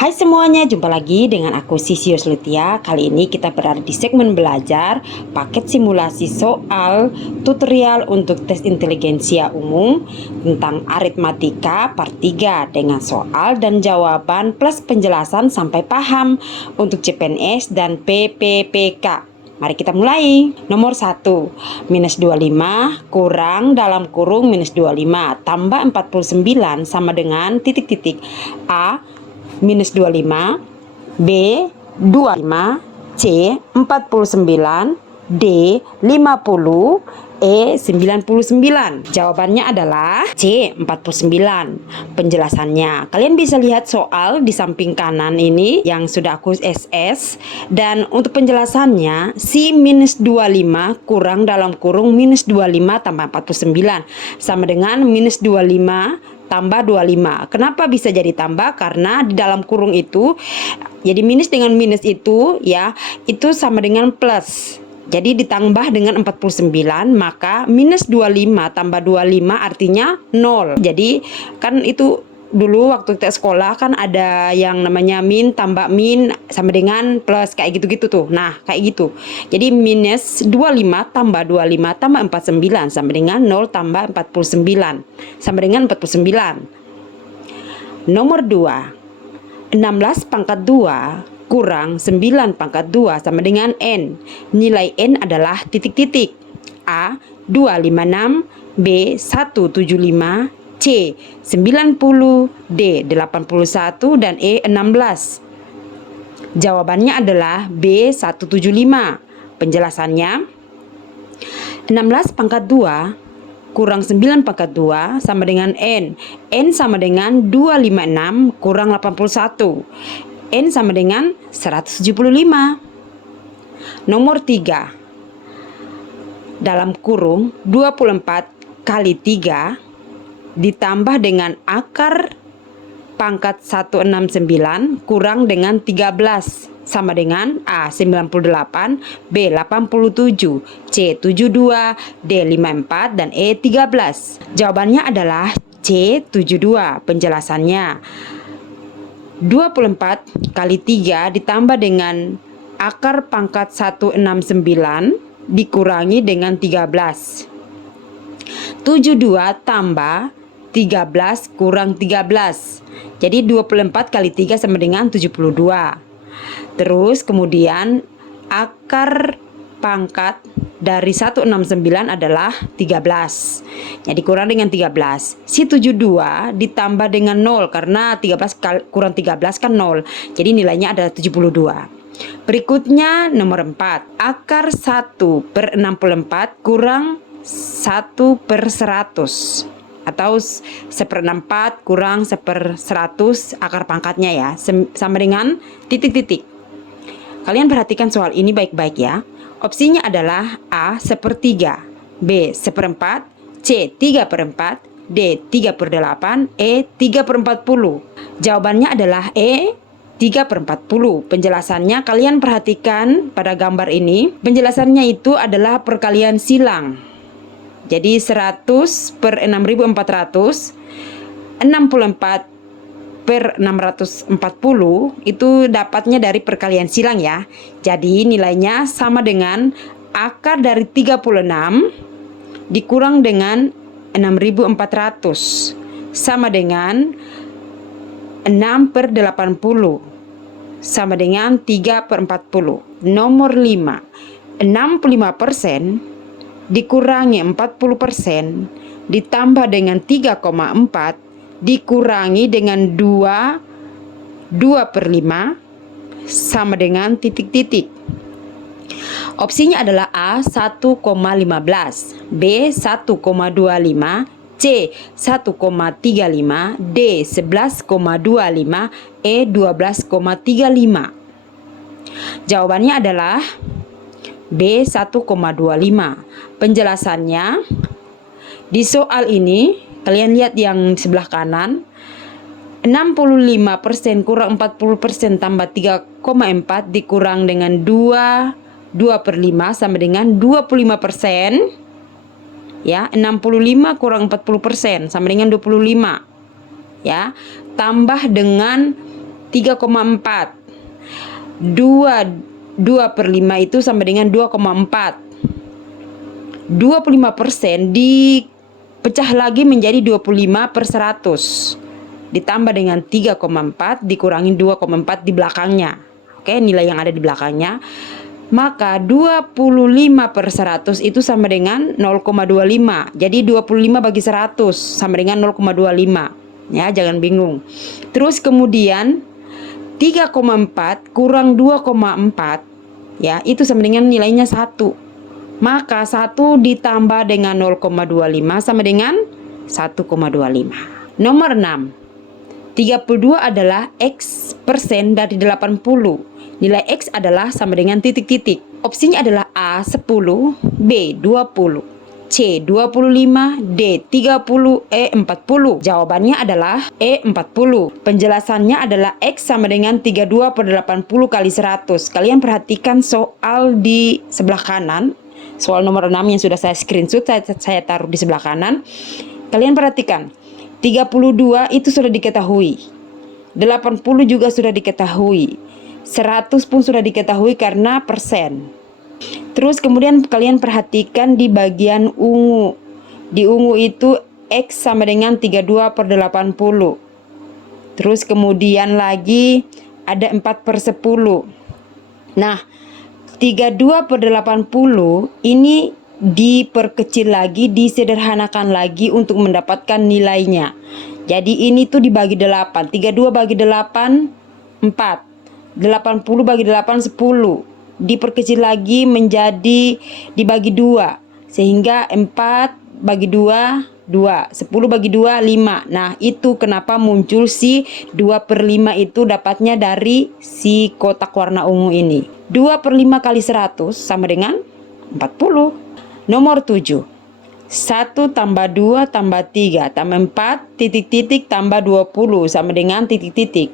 Hai semuanya, jumpa lagi dengan aku Sisius Lutia. Kali ini kita berada di segmen belajar paket simulasi soal tutorial untuk tes inteligensia umum tentang aritmatika part 3 dengan soal dan jawaban plus penjelasan sampai paham untuk CPNS dan PPPK. Mari kita mulai. Nomor 1, minus 25 kurang dalam kurung minus 25 tambah 49 sama dengan titik-titik. A, minus 25, B 25, C 49, D 50, E 99. Jawabannya adalah C 49. Penjelasannya, kalian bisa lihat soal di samping kanan ini yang sudah aku SS. Dan untuk penjelasannya, si minus 25 kurang dalam kurung minus 25 tambah 49 sama dengan minus 25 tambah 25. Kenapa bisa jadi tambah? Karena di dalam kurung itu, jadi minus dengan minus itu ya, itu sama dengan plus. Jadi ditambah dengan 49, maka minus 25 tambah 25 artinya 0. Jadi kan itu dulu waktu kita sekolah kan ada yang namanya min tambah min sama dengan plus, kayak gitu-gitu tuh. Nah, kayak gitu. Jadi minus 25 tambah 25 tambah 49 sama dengan 0 tambah 49 sama dengan 49. Nomor 2, 16 pangkat 2 kurang 9 pangkat 2 sama dengan N. Nilai N adalah titik-titik. A 256, B 175, C 90, D 81, dan E 16. Jawabannya adalah B 175. Penjelasannya, 16 pangkat 2 kurang 9 pangkat 2 sama dengan N. N sama dengan 256 kurang 81. N sama dengan 175. Nomor 3, dalam kurung 24 kali 3 ditambah dengan akar pangkat 169 kurang dengan 13 sama dengan A 98, B 87, C 72, D 54, dan E 13. Jawabannya adalah C 72. Penjelasannya, 24 kali 3 ditambah dengan akar pangkat 169 dikurangi dengan 13. 72 tambah 13 kurang 13. Jadi 24 kali 3 sama dengan 72. Terus kemudian akar pangkat dari 169 adalah 13. Jadi kurang dengan 13. Si 72 ditambah dengan 0 karena 13 kurang 13 kan 0. Jadi nilainya adalah 72. Berikutnya nomor 4. Akar 1 per 64 kurang 1 per 100. Atau 1/64 kurang 1/100 akar pangkatnya ya. Sama dengan titik-titik. Kalian perhatikan soal ini baik-baik ya. Opsinya adalah A 1/3, B 1/4, C 3/4, D 3/8, E 3/40. Jawabannya adalah E 3/40. Penjelasannya kalian perhatikan pada gambar ini. Penjelasannya itu adalah perkalian silang. Jadi 100 per 6400, 64 per 640 itu dapatnya dari perkalian silang ya. Jadi nilainya sama dengan akar dari 36 dikurang dengan 6400 sama dengan 6 per 80 sama dengan 3/40. Nomor 5, 65% dikurangi 40% ditambah dengan 3,4 dikurangi dengan 2/5 sama dengan titik-titik. Opsinya adalah A 1,15, B 1,25, C 1,35, D 11,25, E 12,35. Jawabannya adalah B 1,25. Penjelasannya, di soal ini kalian lihat yang sebelah kanan, 65% kurang 40% tambah 3,4 dikurang dengan 2/5 sama dengan 25%. Ya, 65 kurang 40% sama dengan 25. Ya, tambah dengan 3,4. 2/5 itu sama dengan 2,4. 25% dipecah lagi menjadi 25/100. Ditambah dengan 3,4 dikurangi 2,4 di belakangnya. Oke, nilai yang ada di belakangnya. Maka 25/100 itu sama dengan 0,25. Jadi 25 bagi 100 sama dengan 0,25. Ya, jangan bingung. Terus kemudian 3,4 kurang 2,4 ya, itu sama dengan nilainya 1. Maka 1 ditambah dengan 0,25 sama dengan 1,25. Nomor 6. 32 adalah X persen dari 80. Nilai X adalah sama dengan titik-titik. Opsinya adalah A 10, B 20, C 25, D 30, E 40. Jawabannya adalah E 40. Penjelasannya adalah X sama dengan 32/80 kali 100. Kalian perhatikan soal di sebelah kanan. Soal nomor 6 yang sudah saya screenshot, saya taruh di sebelah kanan. Kalian perhatikan, 32 itu sudah diketahui, 80 juga sudah diketahui, 100 pun sudah diketahui karena persen. Terus kemudian kalian perhatikan di bagian ungu. Di ungu itu X sama dengan 32/80. Terus kemudian lagi ada 4/10. Nah, 32/80 ini diperkecil lagi, disederhanakan lagi untuk mendapatkan nilainya. Jadi ini tuh dibagi 8. 32 bagi 8 4. 80 bagi 8 10. Diperkecil lagi menjadi dibagi 2. Sehingga 4 bagi 2 2. 10 bagi 2 5. Nah, itu kenapa muncul si 2/5 itu dapatnya dari si kotak warna ungu ini. 2/5 kali 100 sama dengan 40. Nomor 7. 1 tambah 2 tambah 3 tambah 4 titik-titik tambah 20 sama dengan titik-titik.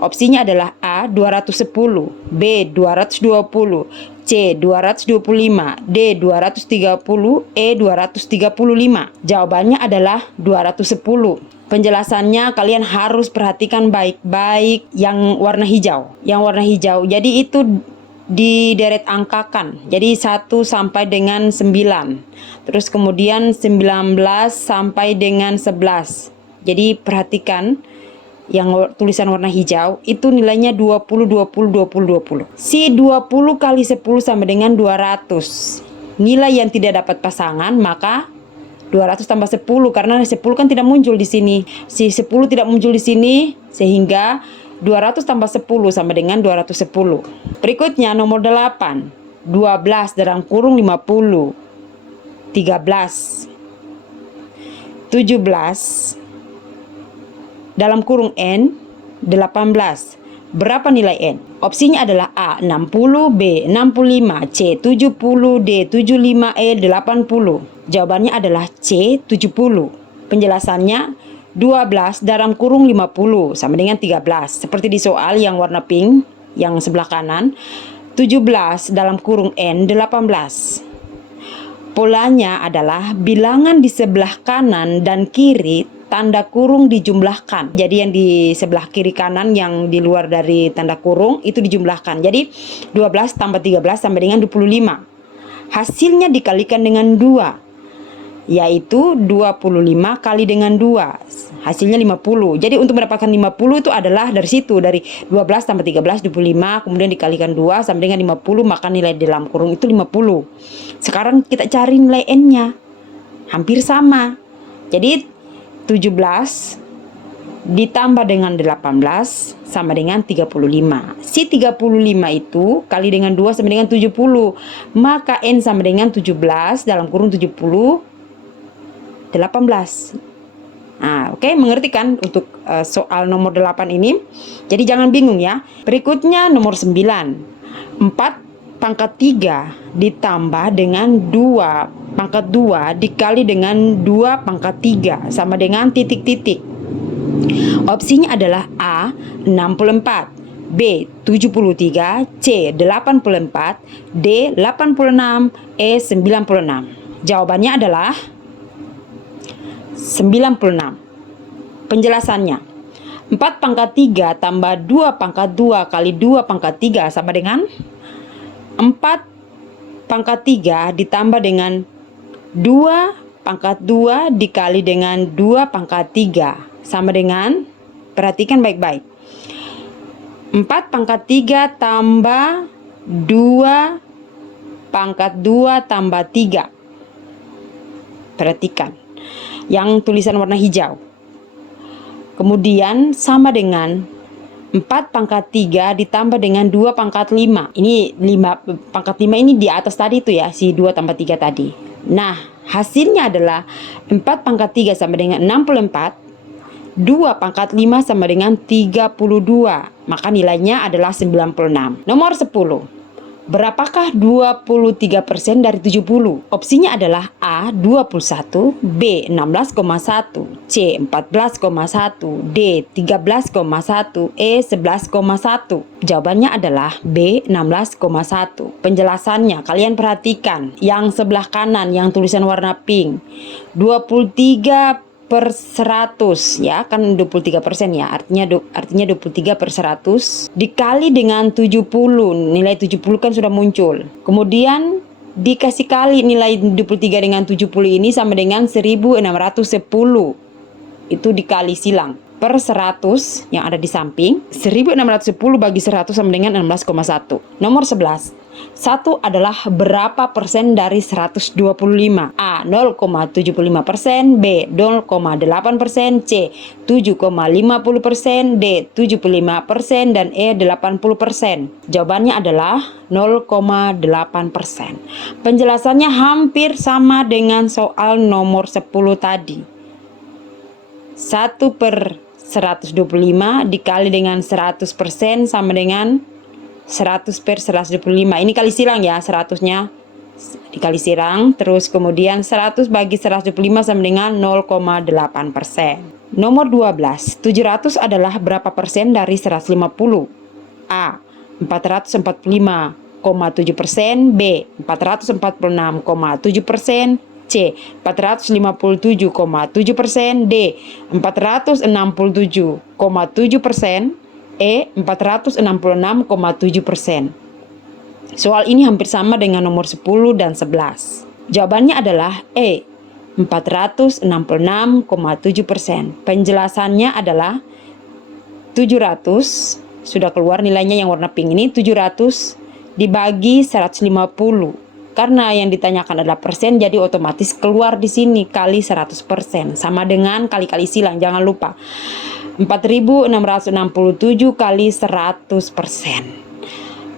Opsinya adalah A 210, B 220, C 225, D 230, E 235. Jawabannya adalah 210. Penjelasannya kalian harus perhatikan baik-baik yang warna hijau. Yang warna hijau. Jadi itu dideret angkakan. Jadi 1 sampai dengan 9. Terus kemudian 19 sampai dengan 11. Jadi perhatikan yang tulisan warna hijau itu nilainya 20 20 20 20. Si 20 kali 10 sama dengan 200. Nilai yang tidak dapat pasangan maka 200 tambah 10 karena 10 kan tidak muncul di sini. Si 10 tidak muncul di sini sehingga 200 tambah 10 sama dengan 210. Berikutnya nomor 8. 12 dalam kurung 50. 13. 17 dalam kurung N 18. Berapa nilai N? Opsinya adalah A 60, B 65, C 70, D 75, E 80. Jawabannya adalah C 70. Penjelasannya 12 dalam kurung 50 sama dengan 13. Seperti di soal yang warna pink yang sebelah kanan. 17 dalam kurung N 18. Polanya adalah bilangan di sebelah kanan dan kiri tanda kurung dijumlahkan. Jadi yang di sebelah kiri kanan yang di luar dari tanda kurung itu dijumlahkan. Jadi 12 tambah 13 sama dengan 25. Hasilnya dikalikan dengan 2. Yaitu 25 kali dengan 2. Hasilnya 50. Jadi untuk mendapatkan 50 itu adalah dari situ. Dari 12 tambah 13 25. Kemudian dikalikan 2 sama dengan 50. Maka nilai di dalam kurung itu 50. Sekarang kita cari nilai N-nya. Hampir sama. Jadi 17 ditambah dengan 18 sama dengan 35. Si 35 itu kali dengan 2 sama dengan 70. Maka N sama dengan 17 dalam kurung 70 18. Nah, oke, mengerti kan untuk soal nomor 8 ini? Jadi jangan bingung ya. Berikutnya nomor 9. 4 pangkat 3 ditambah dengan 2 pangkat 2 dikali dengan 2 pangkat 3 sama dengan titik-titik. Opsinya adalah A 64, B 73, C 84, D 86, E 96. Jawabannya adalah 96. Penjelasannya, 4 pangkat 3 tambah 2 pangkat 2 kali 2 pangkat 3 sama dengan 4 pangkat 3 ditambah dengan 2 pangkat 2 dikali dengan 2 pangkat 3 sama dengan, perhatikan baik-baik, 4 pangkat 3 tambah 2 pangkat 2 tambah 3. Perhatikan yang tulisan warna hijau. Kemudian sama dengan 4 pangkat 3 ditambah dengan 2 pangkat 5. Ini 5 pangkat 5 ini di atas tadi itu ya, si 2 tambah 3 tadi. Nah, hasilnya adalah 4 pangkat 3 sama dengan 64, 2 pangkat 5 sama dengan 32. Maka nilainya adalah 96. Nomor 10. Berapakah 23% dari 70? Opsinya adalah A. 21, B. 16,1, C. 14,1, D. 13,1, E. 11,1. Jawabannya adalah B. 16,1. Penjelasannya kalian perhatikan yang sebelah kanan yang tulisan warna pink, 23/100 ya, kan 23% ya, artinya 23/100 dikali dengan 70. Nilai 70 kan sudah muncul. Kemudian dikasih kali nilai 23 dengan 70 ini sama dengan 1610. Itu dikali silang per 100 yang ada di samping. 1610 bagi 100 sama dengan 16,1. Nomor 11. 1 adalah berapa persen dari 125? A. 0,75%, B. 0,8%, C. 7,50%, D. 75%, dan E. 80%. Jawabannya adalah 0,8%. Penjelasannya hampir sama dengan soal nomor 10 tadi. 1/125 dikali dengan 100% sama dengan 100/125. Ini kali silang ya, 100-nya dikali silang. Terus kemudian 100 bagi 125 sama dengan 0,8%. Nomor 12. 700 adalah berapa persen dari 150? A. 445,7%, B. 446,7%, C. 457,7%, D. 467,7%, E. 466,7%. Soal ini hampir sama dengan nomor 10 dan 11. Jawabannya adalah E. 466,7%. Penjelasannya adalah 700, sudah keluar nilainya yang warna pink ini, 700 dibagi 150. Karena yang ditanyakan adalah persen, jadi otomatis keluar di sini kali 100%. Sama dengan kali-kali silang, jangan lupa. 4.667 kali 100%.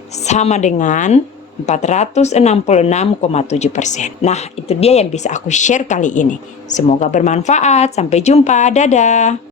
Sama dengan 466,7%. Nah, itu dia yang bisa aku share kali ini. Semoga bermanfaat. Sampai jumpa. Dadah.